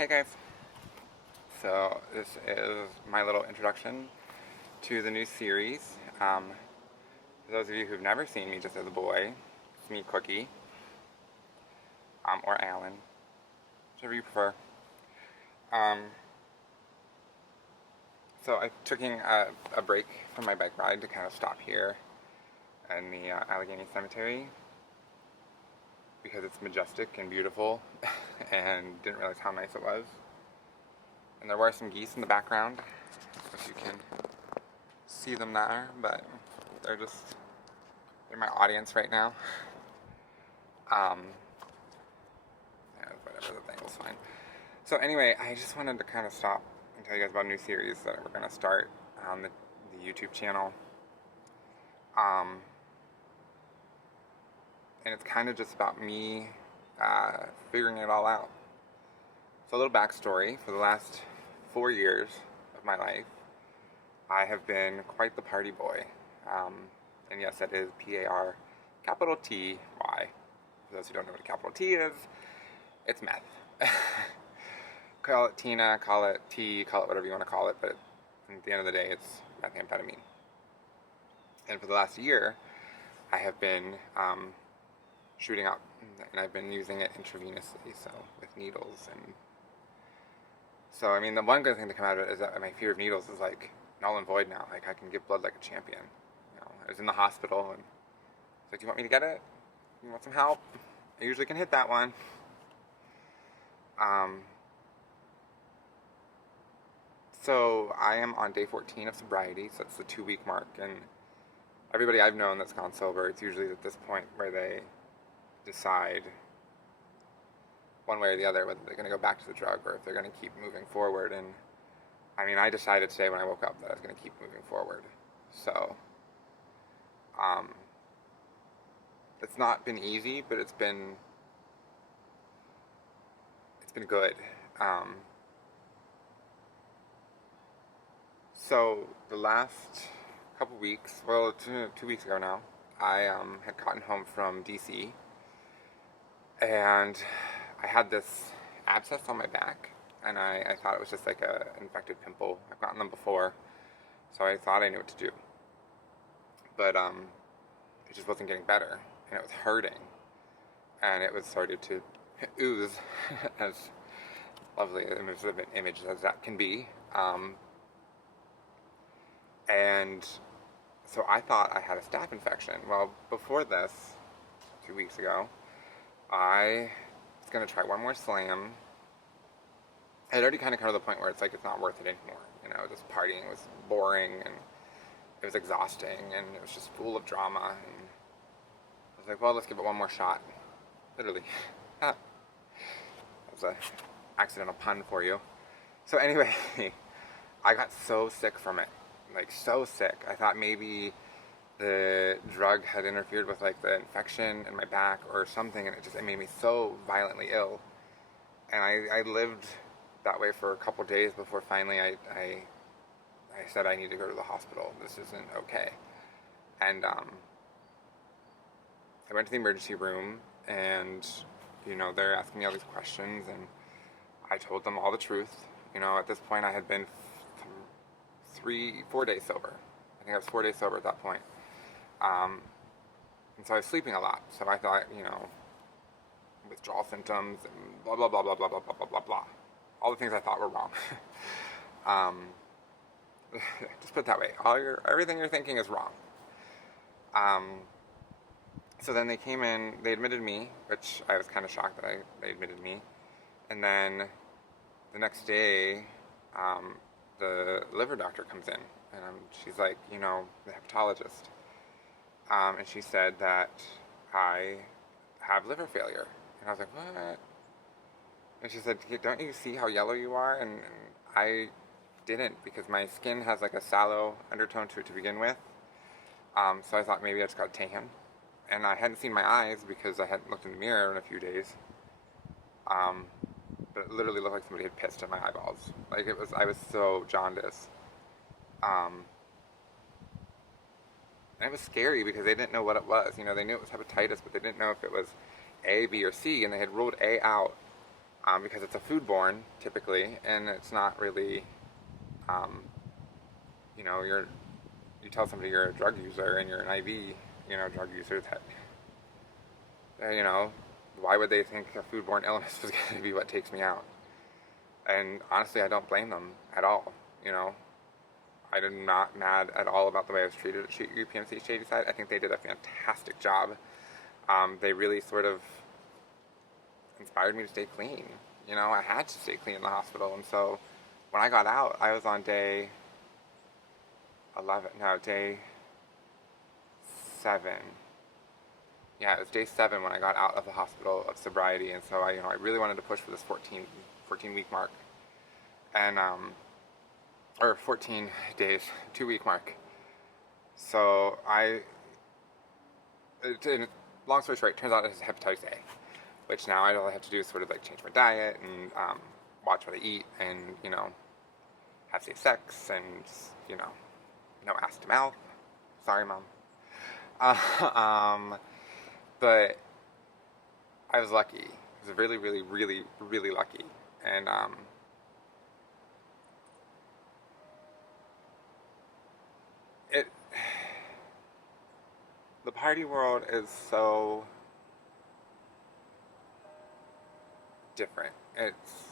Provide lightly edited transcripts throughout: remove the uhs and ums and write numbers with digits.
Hey guys, so this is my little introduction to the new series. For those of you who've never seen me just as a boy, it's me, Cookie, or Alan, whichever you prefer. Um, so I'm taking a break from my bike ride to kind of stop here in the Allegheny Cemetery because it's majestic and beautiful and didn't realize how nice it was. And there were some geese in the background, if you can see them there, but they're my audience right now. Yeah, whatever, the thing was fine. So anyway, I just wanted to kind of stop and tell you guys about a new series that we're going to start on the YouTube channel. And it's kind of just about me figuring it all out. So a little backstory: for the last 4 years of my life, I have been quite the party boy. And yes, that is P-A-R capital T-Y. For those who don't know what a capital T is, it's meth. Call it Tina, call it T, call it whatever you want to call it, but at the end of the day, it's methamphetamine. And for the last year, I have been shooting up, and I've been using it intravenously, so with needles. And so, I mean, the one good thing to come out of it is that my fear of needles is like null and void now. Like, I can give blood like a champion. You know, I was in the hospital, and it's like, do you want me to get it? You want some help? I usually can hit that one. So I am on day 14 of sobriety, so that's the 2-week mark, and everybody I've known that's gone sober, it's usually at this point where they decide one way or the other whether they're going to go back to the drug or if they're going to keep moving forward. And I mean, I decided today when I woke up that I was going to keep moving forward. So it's not been easy, but it's been good. So the last couple weeks, well, 2 weeks ago now, I had gotten home from DC, and I had this abscess on my back, and I thought it was just like an infected pimple. I've gotten them before, so I thought I knew what to do. But it just wasn't getting better, and it was hurting, and it was started to ooze, as lovely an image as that can be. And so I thought I had a staph infection. Well, before this, 2 weeks ago, I was going to try one more slam. I had already kind of come to the point where it's like it's not worth it anymore. You know, just partying was boring, and it was exhausting, and it was just full of drama. And I was like, well, let's give it one more shot. Literally. That was an accidental pun for you. So anyway, I got so sick from it. Like, so sick. I thought maybe the drug had interfered with like the infection in my back or something, and it made me so violently ill. And I lived that way for a couple days before finally I said I need to go to the hospital. This isn't okay. And I went to the emergency room, and you know, they're asking me all these questions, and I told them all the truth. You know, at this point I had been 4 days sober. I think I was 4 days sober at that point. And so I was sleeping a lot. So I thought, you know, withdrawal symptoms and blah, blah, blah, blah, blah, blah, blah, blah, blah, blah. All the things I thought were wrong. Just put it that way. Everything you're thinking is wrong. So then they came in, they admitted me, which I was kind of shocked that they admitted me. And then the next day, the liver doctor comes in, and she's like, you know, the hepatologist, and she said that I have liver failure. And I was like, what? And she said, don't you see how yellow you are? And I didn't, because my skin has like a sallow undertone to it to begin with. So I thought maybe I just got tan. And I hadn't seen my eyes because I hadn't looked in the mirror in a few days. But it literally looked like somebody had pissed in my eyeballs. Like, I was so jaundiced. And it was scary because they didn't know what it was. You know, they knew it was hepatitis, but they didn't know if it was A, B, or C, and they had ruled A out because it's a foodborne typically, and it's not really, um, you know, you tell somebody you're a drug user and you're an IV, drug user that, you know, why would they think a foodborne illness is going to be what takes me out? And honestly, I don't blame them at all. I'm not mad at all about the way I was treated at UPMC Shadyside. I think they did a fantastic job. They really sort of inspired me to stay clean. I had to stay clean in the hospital, and so when I got out, I was on day 7. Yeah, it was day 7 when I got out of the hospital of sobriety, and so I really wanted to push for this 14-week mark, and or 14 days, 2-week mark. So long story short, it turns out it's hepatitis A, which now all I have to do is sort of like change my diet and watch what I eat, and have safe sex, and no ass to mouth. Sorry, Mom. But I was lucky. I was really, really, really, really lucky, and it. The party world is so different. It's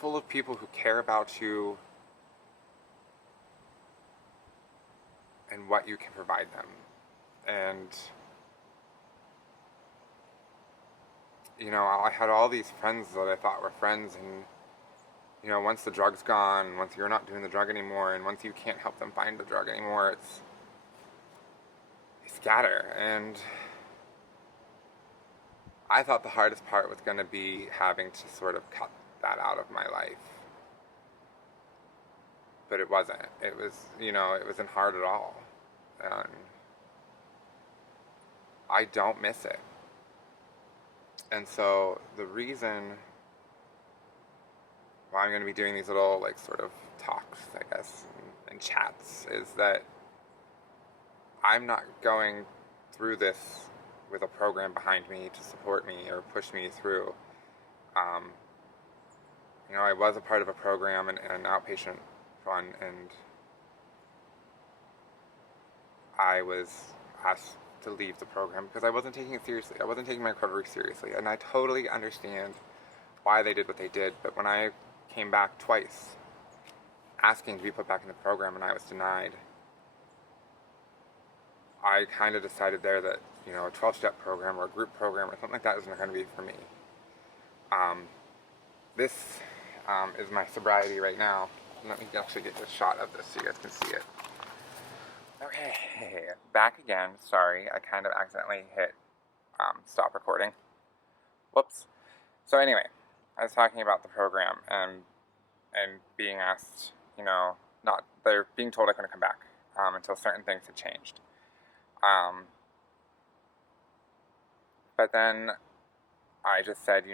full of people who care about you and what you can provide them. And I had all these friends that I thought were friends, and once the drug's gone, once you're not doing the drug anymore, and once you can't help them find the drug anymore, they scatter. And I thought the hardest part was going to be having to sort of cut that out of my life. But it wasn't. It wasn't hard at all. And I don't miss it. And so the reason why I'm going to be doing these little, like, sort of talks, I guess, and chats is that I'm not going through this with a program behind me to support me or push me through. I was a part of a program, an outpatient one, and I was asked to leave the program because I wasn't taking it seriously. I wasn't taking my recovery seriously, and I totally understand why they did what they did. But when I came back twice asking to be put back in the program and I was denied, I kind of decided there that a 12-step program or a group program or something like that isn't going to be for me. This is my sobriety right now. Let me actually get a shot of this so you guys can see it. Okay, back again. Sorry, I kind of accidentally hit stop recording. Whoops. So anyway, I was talking about the program and being asked, they're being told I couldn't come back until certain things had changed. But then I just said,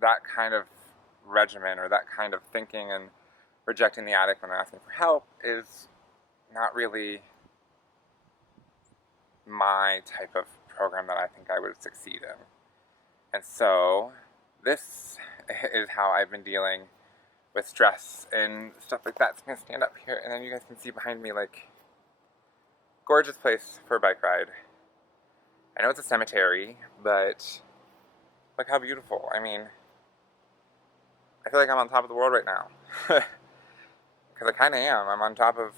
that kind of regimen or that kind of thinking and rejecting the addict when they're asking for help is not really my type of program that I think I would succeed in. And so this is how I've been dealing with stress and stuff like that. So I'm going to stand up here, and then you guys can see behind me, like, gorgeous place for a bike ride. I know it's a cemetery, but look how beautiful. I mean, I feel like I'm on top of the world right now. Because I kind of am. I'm on top of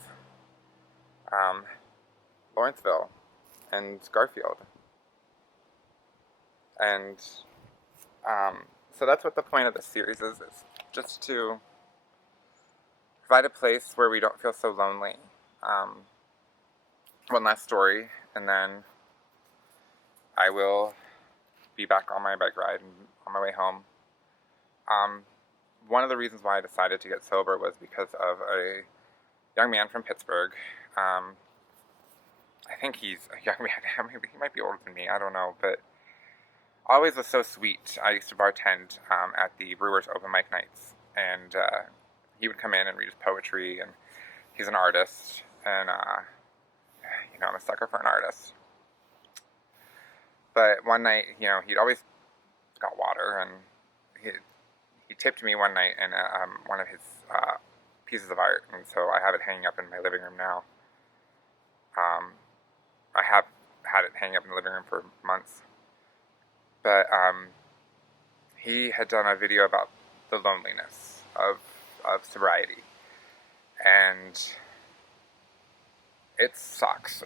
Lawrenceville and Garfield. And so that's what the point of this series is just to provide a place where we don't feel so lonely. One last story, and then I will be back on my bike ride and on my way home. One of the reasons why I decided to get sober was because of a young man from Pittsburgh. I think he's a young man. Maybe he might be older than me. I don't know, but always was so sweet. I used to bartend at the Brewers open mic nights, and he would come in and read his poetry, and he's an artist, and I'm a sucker for an artist. But one night, he'd always got water, and he tipped me one night in one of his pieces of art, and so I have it hanging up in my living room now. I have had it hanging up in the living room for months, but he had done a video about the loneliness of sobriety, and it sucks.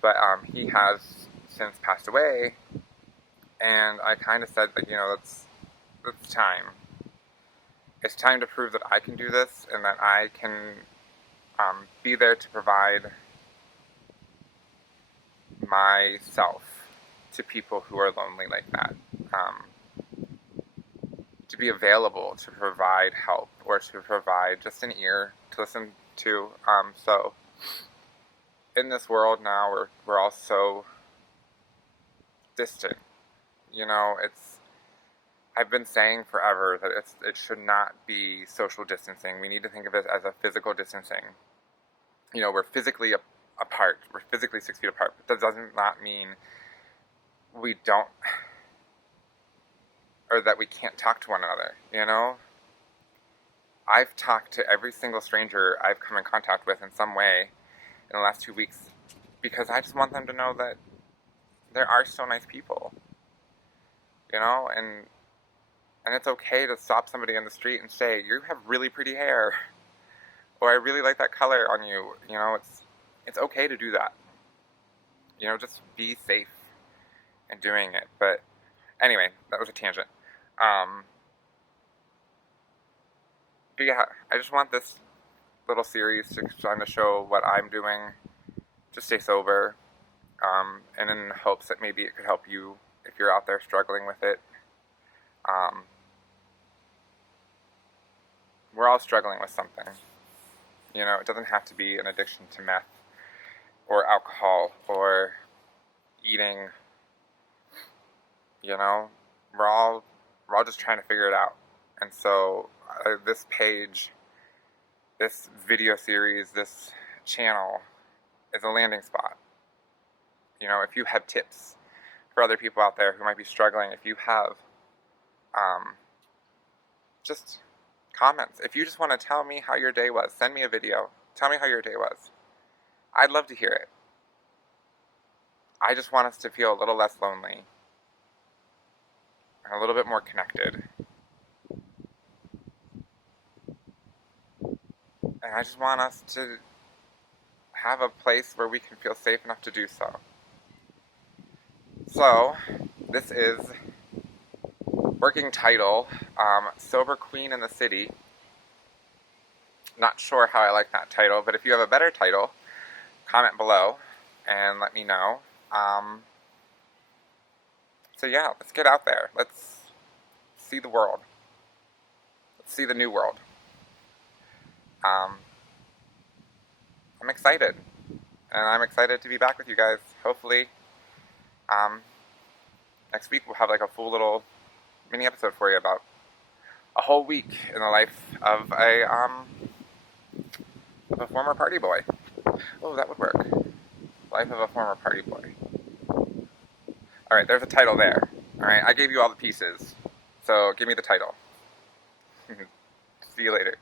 But he has since passed away, and I kind of said that, it's time. It's time to prove that I can do this, and that I can be there to provide myself to people who are lonely like that. To be available to provide help, or to provide just an ear to listen to. So in this world now, we're all so distant. I've been saying forever that it should not be social distancing. We need to think of it as a physical distancing. We're physically apart. We're physically 6 feet apart. But that does not mean we don't, or that we can't talk to one another, I've talked to every single stranger I've come in contact with in some way in the last 2 weeks, because I just want them to know that there are still nice people, and it's okay to stop somebody in the street and say, "You have really pretty hair," or "I really like that color on you." It's okay to do that. Just be safe in doing it. But anyway, that was a tangent. But yeah, I just want this little series to kind of show what I'm doing to stay sober, and in hopes that maybe it could help you if you're out there struggling with it. We're all struggling with something. It doesn't have to be an addiction to meth or alcohol or eating. We're all just trying to figure it out. And so this page, this video series, this channel is a landing spot. If you have tips for other people out there who might be struggling, if you have just comments, if you just want to tell me how your day was, send me a video. Tell me how your day was. I'd love to hear it. I just want us to feel a little less lonely and a little bit more connected. And I just want us to have a place where we can feel safe enough to do so. So, this is working title, Sober Queen in the City. Not sure how I like that title, but if you have a better title, comment below and let me know. So yeah, let's get out there. Let's see the world. Let's see the new world. I'm excited. And I'm excited to be back with you guys. Hopefully, next week we'll have like a full little mini episode for you about a whole week in the life of a former party boy. Oh, that would work. Life of a former party boy. Alright, there's a title there. Alright, I gave you all the pieces. So, give me the title. See you later.